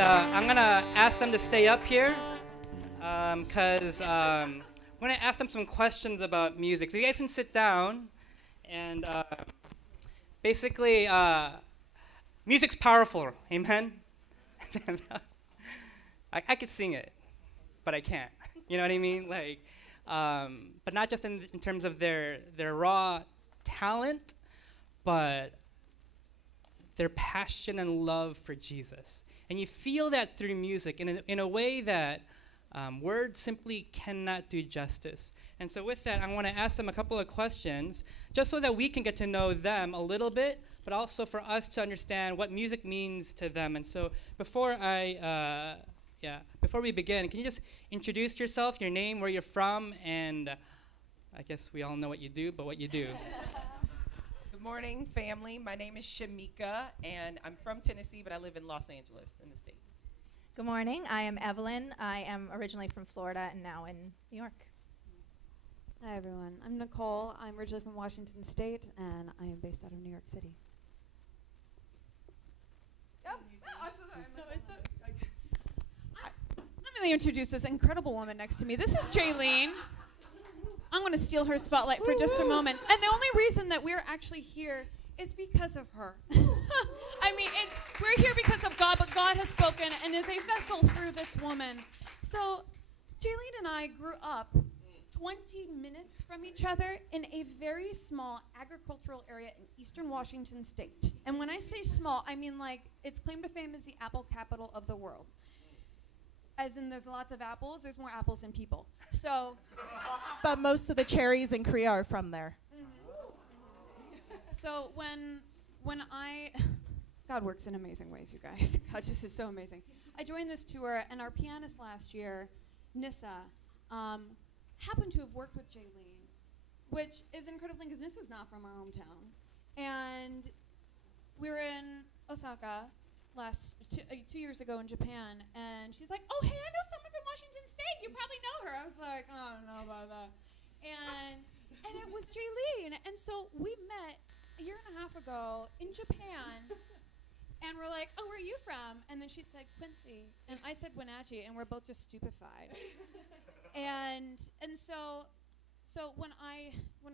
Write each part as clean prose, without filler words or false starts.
I'm gonna ask them to stay up here because I'm gonna ask them some questions about music. So you guys can sit down, and basically, music's powerful. Amen. I could sing it, but I can't. You know what I mean? Like, but not just in terms of their raw talent, but their passion and love for Jesus. And you feel that through music in a way that words simply cannot do justice. And so with that, I want to ask them a couple of questions, just so that we can get to know them a little bit, but also for us to understand what music means to them. And so before we begin, can you just introduce yourself, your name, where you're from, and I guess we all know what you do, but what you do. Good morning, family. My name is Shamicka, and I'm from Tennessee, but I live in Los Angeles in the States. Good morning. I am Evelyn. I am originally from Florida and now in New York. Hi, everyone. I'm Nicole. I'm originally from Washington State, and I am based out of New York City. Oh, I'm so sorry. No, it's let me introduce this incredible woman next to me. This is Jayleen. I'm going to steal her spotlight for just a moment. And the only reason that we're actually here is because of her. I mean, we're here because of God, but God has spoken and is a vessel through this woman. So Jayleen and I grew up 20 minutes from each other in a very small agricultural area in eastern Washington State. And when I say small, I mean like its claim to fame is the apple capital of the world. As in there's lots of apples, there's more apples than people. So, but most of the cherries in Korea are from there. So when God works in amazing ways, you guys. God just is so amazing. I joined this tour, and our pianist last year, Nissa, happened to have worked with Jayleen, which is an incredible thing because Nissa's not from our hometown. And we were in Osaka 2 years ago in Japan, and she's like, "Oh, hey, I know someone from Washington State. You probably know her." I was like, "I don't know about that." And it was Jayleen, and so we met a year and a half ago in Japan, and we're like, "Oh, where are you from?" And then she said Quincy, and I said Wenatchee, and we're both just stupefied. and so when I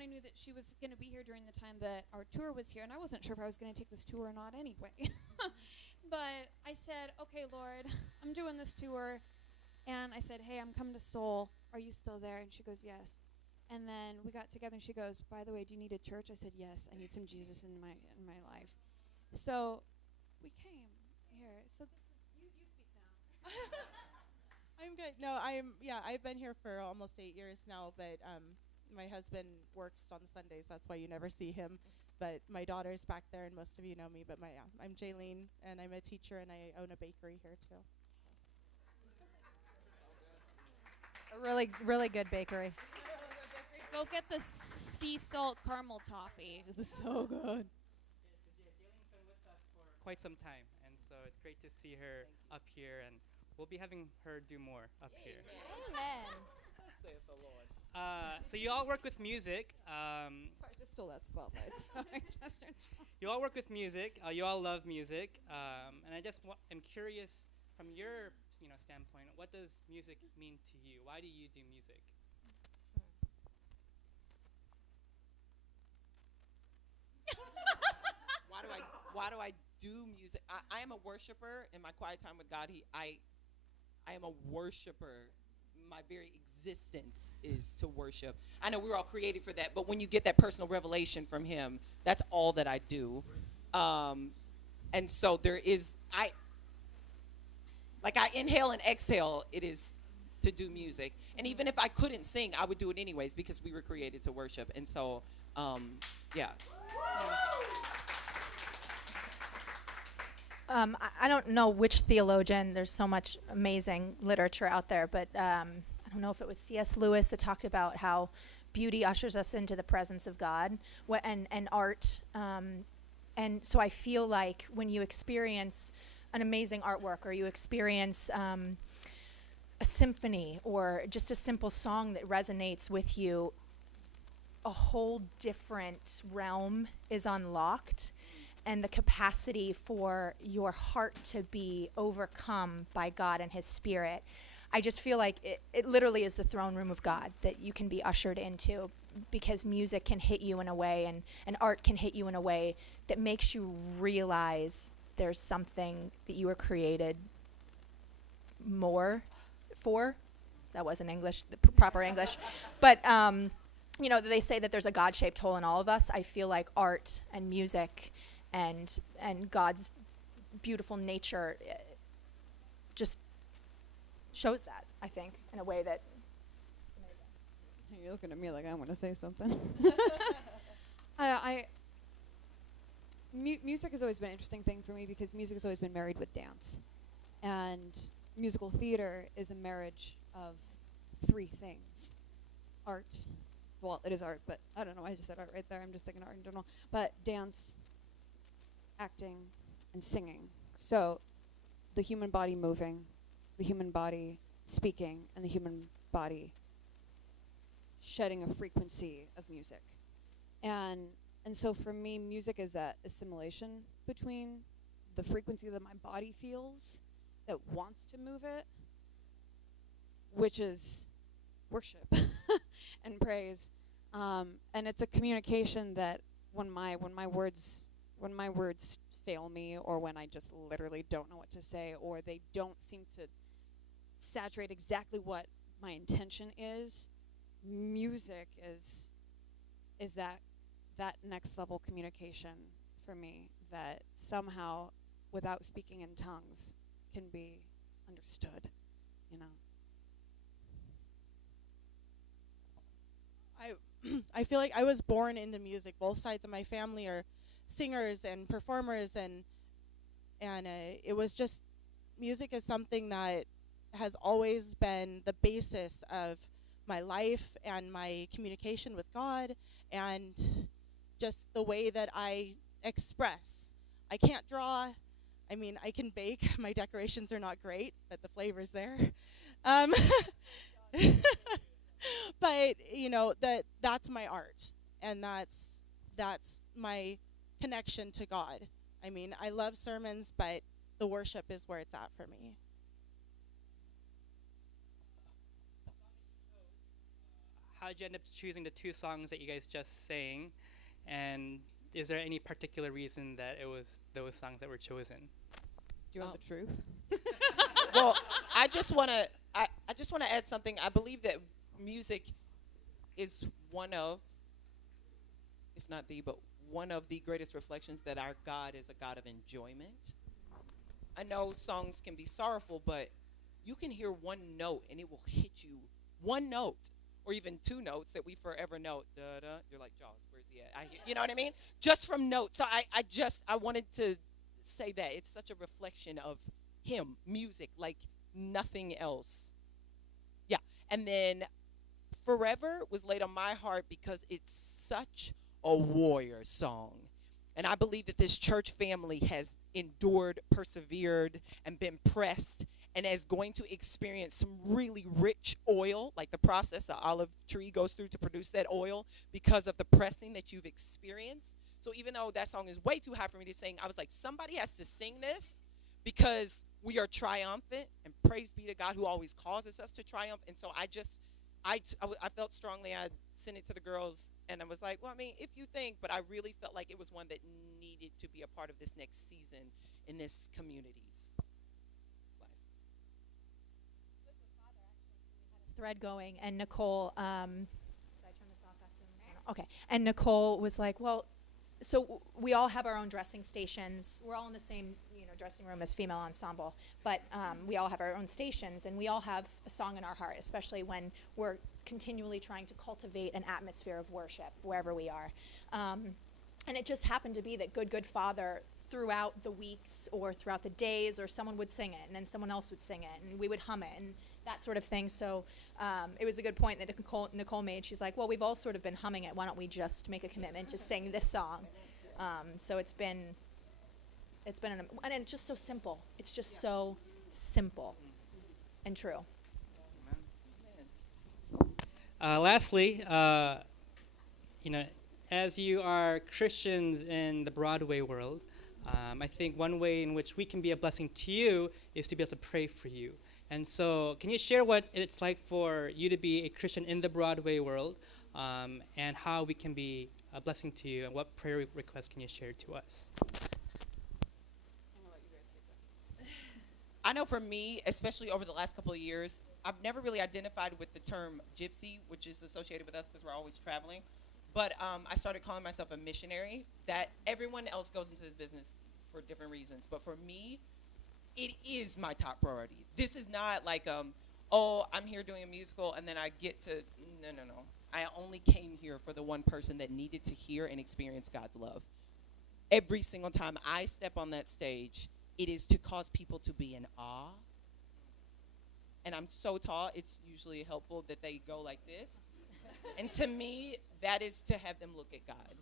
knew that she was going to be here during the time that our tour was here, and I wasn't sure if I was going to take this tour or not anyway. But I said, "Okay, Lord, I'm doing this tour." And I said, "Hey, I'm coming to Seoul. Are you still there?" And she goes, "Yes." And then we got together, and she goes, "By the way, do you need a church?" I said, "Yes, I need some Jesus in my life." So we came here. So this is you speak now. I'm good. No, I've been here for almost 8 years now, but my husband works on Sundays. That's why you never see him. But my daughter's back there, and most of you know me. But I'm Jayleen, and I'm a teacher, and I own a bakery here too. A really, really good bakery. Go get the sea salt caramel toffee. This is so good. Jayleen's been with us for quite some time, and so it's great to see her up here, and we'll be having her do more up here. Amen. Saith the Lord. So you all work with music. Sorry, I just stole that spotlight. Sorry, Chester. You all work with music. You all love music, and I just am curious from your standpoint. What does music mean to you? Why do you do music? Why do I do music? I am a worshiper. In my quiet time with God, I am a worshiper. My very existence is to worship. I know we're all created for that, but when you get that personal revelation from Him, that's all that I do. And so I inhale and exhale, it is to do music. And even if I couldn't sing, I would do it anyways because we were created to worship. And so, yeah. I don't know which theologian, there's so much amazing literature out there, but I don't know if it was C.S. Lewis that talked about how beauty ushers us into the presence of God, and art. And so I feel like when you experience an amazing artwork, or you experience a symphony, or just a simple song that resonates with you, a whole different realm is unlocked. and the capacity for your heart to be overcome by God and his spirit. I just feel like it literally is the throne room of God that you can be ushered into, because music can hit you in a way, and art can hit you in a way that makes you realize there's something that you were created more for. That wasn't English, the proper English. But, they say that there's a God-shaped hole in all of us. I feel like art and music and God's beautiful nature just shows that, I think, in a way that it's amazing. You're looking at me like I want to say something. Music has always been an interesting thing for me, because music has always been married with dance. And musical theater is a marriage of three things. Art. Well, it is art, but I don't know why I just said art right there. I'm just thinking art in general. But dance, acting, and singing. So the human body moving, the human body speaking, and the human body shedding a frequency of music. And so for me, music is that assimilation between the frequency that my body feels that wants to move it, which is worship and praise. And it's a communication that when my words fail me, or when I just literally don't know what to say, or they don't seem to saturate exactly what my intention is, music is that next level communication for me that somehow, without speaking in tongues, can be understood, I feel like I was born into music. Both sides of my family are singers and performers, and it was just, music is something that has always been the basis of my life and my communication with God, and just the way that I express. I can't draw. I mean, I can bake. My decorations are not great, but the flavor's there. But that's my art, and that's my connection to God. I mean, I love sermons, but the worship is where it's at for me. How did you end up choosing the two songs that you guys just sang? And is there any particular reason that it was those songs that were chosen? Do you want the truth? Well, I just want to add something. I believe that music is one of, if not the, but one of the greatest reflections that our God is a God of enjoyment. I know songs can be sorrowful, but you can hear one note and it will hit you. One note, or even two notes that we forever note. Da da. You're like, Jaws, where's he at? You know what I mean? Just from notes. So I wanted to say that it's such a reflection of Him, music, like nothing else. Yeah, and then Forever was laid on my heart because it's such a warrior song. And I believe that this church family has endured, persevered, and been pressed, and is going to experience some really rich oil, like the process the olive tree goes through to produce that oil, because of the pressing that you've experienced. So even though that song is way too high for me to sing, I was like, somebody has to sing this, because we are triumphant, and praise be to God who always causes us to triumph. And so I felt strongly. I sent it to the girls, and I was like, well, I mean, if you think, but I really felt like it was one that needed to be a part of this next season in this community's life. Thread going, and Nicole, did I turn this off accidentally? Okay, and Nicole was like, well, so we all have our own dressing stations. We're all in the same, dressing room as female ensemble, but we all have our own stations, and we all have a song in our heart, especially when we're continually trying to cultivate an atmosphere of worship wherever we are. And it just happened to be that Good Father, throughout the weeks or throughout the days, or someone would sing it, and then someone else would sing it, and we would hum it, and that sort of thing. So it was a good point that Nicole made. She's like, well, we've all sort of been humming it. Why don't we just make a commitment to sing this song? So it's been, and it's just so simple. It's just so simple and true. Lastly, as you are Christians in the Broadway world, I think one way in which we can be a blessing to you is to be able to pray for you. And so can you share what it's like for you to be a Christian in the Broadway world, and how we can be a blessing to you, and what prayer requests can you share to us? I know for me, especially over the last couple of years, I've never really identified with the term gypsy, which is associated with us because we're always traveling. But I started calling myself a missionary. That everyone else goes into this business for different reasons. But for me, it is my top priority. This is not like, oh, I'm here doing a musical and then I get to, no. I only came here for the one person that needed to hear and experience God's love. Every single time I step on that stage, it is to cause people to be in awe. And I'm so tall, it's usually helpful that they go like this. And to me, that is to have them look at God.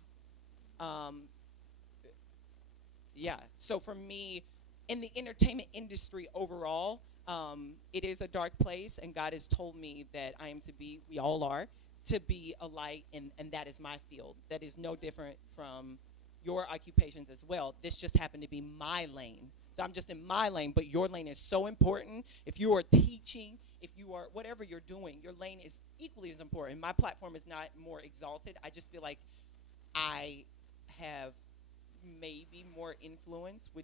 So for me, in the entertainment industry overall, it is a dark place, and God has told me that I am to be, we all are, to be a light, and that is my field. That is no different from your occupations as well. This just happened to be my lane. So I'm just in my lane, but your lane is so important. If you are teaching, if you are, whatever you're doing, your lane is equally as important. My platform is not more exalted. I just feel like I have maybe more influence, with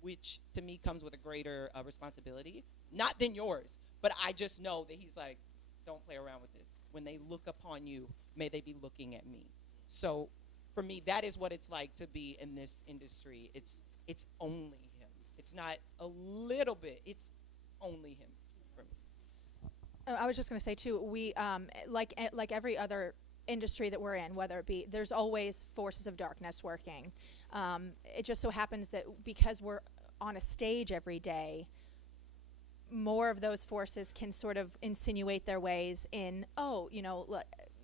which to me comes with a greater responsibility. Not than yours, but I just know that he's like, don't play around with this. When they look upon you, may they be looking at me. So for me, that is what it's like to be in this industry. It's only him. It's not a little bit. It's only him for me. I was just going to say too, we like every other industry that we're in, whether it be, there's always forces of darkness working. It just so happens that because we're on a stage every day, more of those forces can sort of insinuate their ways in,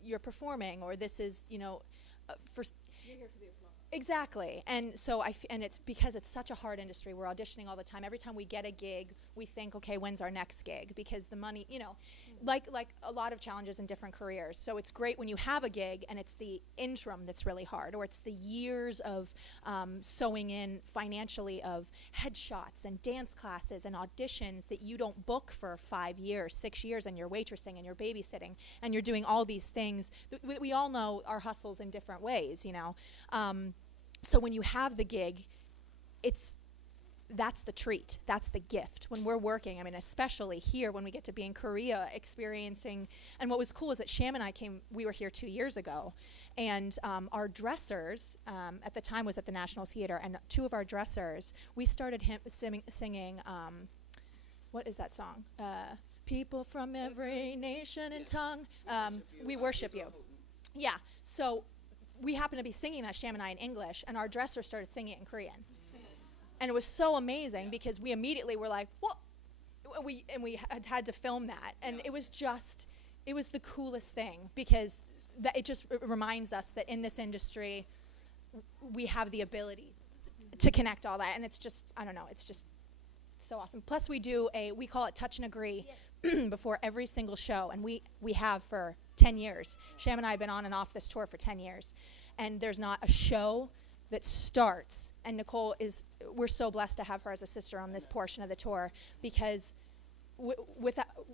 you're performing, or this is, for You're here for the applause. exactly. And so and it's because it's such a hard industry. We're auditioning all the time. Every time we get a gig, we think, okay, when's our next gig? Because the money, like a lot of challenges in different careers. So it's great when you have a gig and it's the interim that's really hard, or it's the years of sewing in financially of headshots and dance classes and auditions that you don't book for 5 years, 6 years, and you're waitressing and you're babysitting and you're doing all these things. We all know our hustles in different ways, So when you have the gig, that's the treat. That's the gift. When we're working, especially here when we get to be in Korea experiencing, and what was cool is that Sham and I we were here 2 years ago, and our dressers, at the time was at the National Theater, and two of our dressers, we started singing, what is that song? People from every nation and tongue, we worship you. Yeah, so we happened to be singing that, Sham and I, in English, and our dresser started singing it in Korean. And it was so amazing because we immediately were like, what? We had to film that. And it was the coolest thing, because it just reminds us that in this industry, we have the ability to connect all that. And it's just, I don't know, it's just so awesome. Plus we call it Touch and Agree before every single show. And we have for 10 years. Sham and I have been on and off this tour for 10 years. And there's not a show that starts, and Nicole we're so blessed to have her as a sister on this portion of the tour, because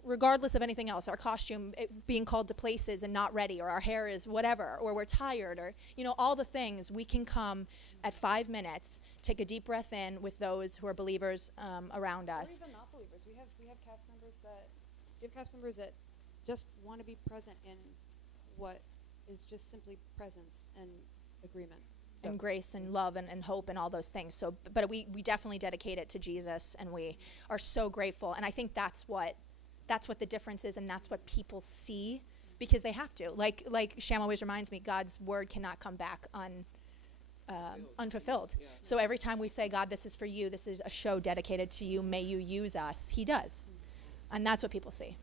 regardless of anything else, our costume being called to places and not ready, or our hair is whatever, or we're tired, or all the things, we can come at 5 minutes, take a deep breath in with those who are believers around us. Or even not believers. We have cast members that just want to be present in what is just simply presence and agreement. And grace and love and hope and all those things. So, but we definitely dedicate it to Jesus, and we are so grateful. And I think that's what the difference is, and that's what people see, because they have to. Like Sham always reminds me, God's word cannot come back unfulfilled. Yeah. So every time we say, God, this is for you, this is a show dedicated to you, may you use us, he does. And that's what people see.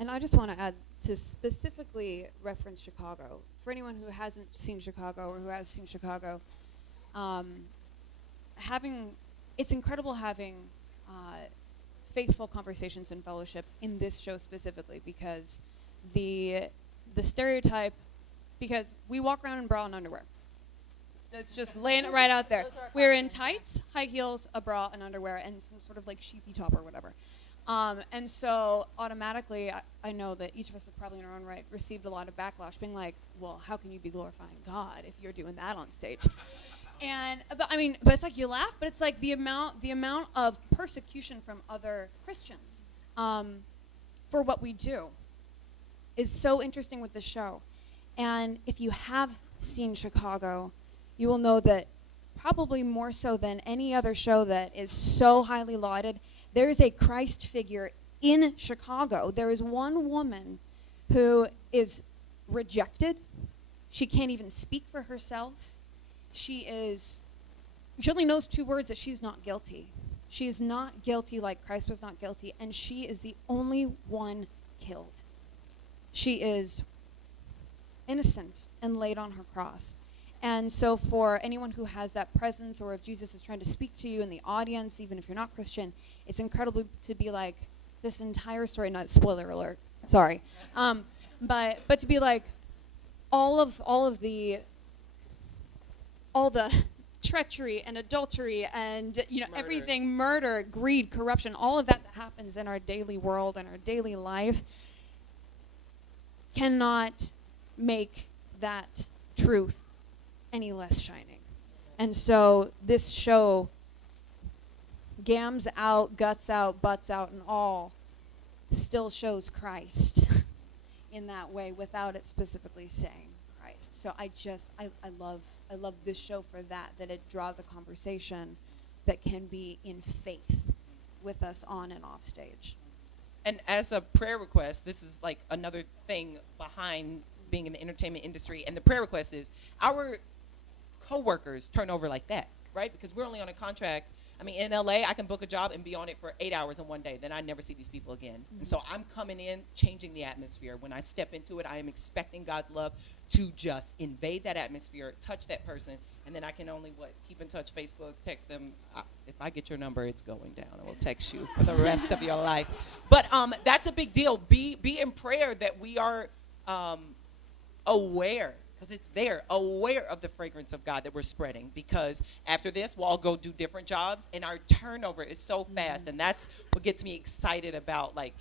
And I just want to add, to specifically reference Chicago, for anyone who hasn't seen Chicago or who has seen Chicago, it's incredible having faithful conversations and fellowship in this show specifically, because the stereotype, because we walk around in bra and underwear. That's just laying it right out there. We're in tights, high heels, a bra, and underwear, and some sort of like sheathy top or whatever. And so automatically, I know that each of us have probably in our own right received a lot of backlash, being like, well, how can you be glorifying God if you're doing that on stage? And but it's like you laugh, but it's like the amount of persecution from other Christians for what we do is so interesting with the show. And if you have seen Chicago, you will know that probably more so than any other show that is so highly lauded, there is a Christ figure in Chicago. There is one woman who is rejected. She can't even speak for herself. She only knows 2 words, that she's not guilty. She is not guilty like Christ was not guilty, and she is the only one killed. She is innocent and laid on her cross. And so for anyone who has that presence, or if Jesus is trying to speak to you in the audience, even if you're not Christian, it's incredible to be like, this entire story, not spoiler alert, sorry, but to be like, all the treachery and adultery and Murder. everything, murder, greed, corruption, all of that happens in our daily world and our daily life cannot make that truth any less shining. And so this show, gams out, guts out, butts out, and all, still shows Christ in that way without it specifically saying Christ. So I love this show for that it draws a conversation that can be in faith with us on and off stage. And as a prayer request, this is like another thing behind being in the entertainment industry. And the prayer request is our coworkers turn over like that, right? Because we're only on a contract. I mean, in LA, I can book a job and be on it for 8 hours in one day. Then I never see these people again. Mm-hmm. And so I'm coming in, changing the atmosphere. When I step into it, I am expecting God's love to just invade that atmosphere, touch that person, and then I can only, keep in touch, Facebook, text them. If I get your number, it's going down. I will text you for the rest of your life. But that's a big deal. Be in prayer that we are aware, because it's there, aware of the fragrance of God that we're spreading. Because after this, we'll all go do different jobs, and our turnover is so fast. And that's what gets me excited about, like,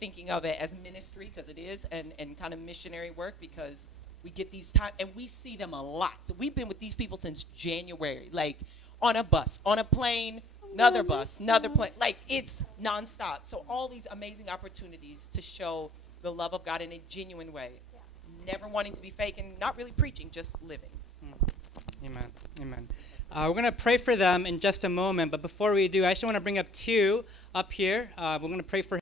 thinking of it as ministry, because it is, and kind of missionary work, because we get these times, and we see them a lot. We've been with these people since January, like, on a bus, on a plane, another bus, another plane. Like, it's nonstop. So all these amazing opportunities to show the love of God in a genuine way. Never wanting to be fake and not really preaching, just living. Amen. Amen. We're going to pray for them in just a moment, but before we do, I actually want to bring up 2 up here. We're going to pray for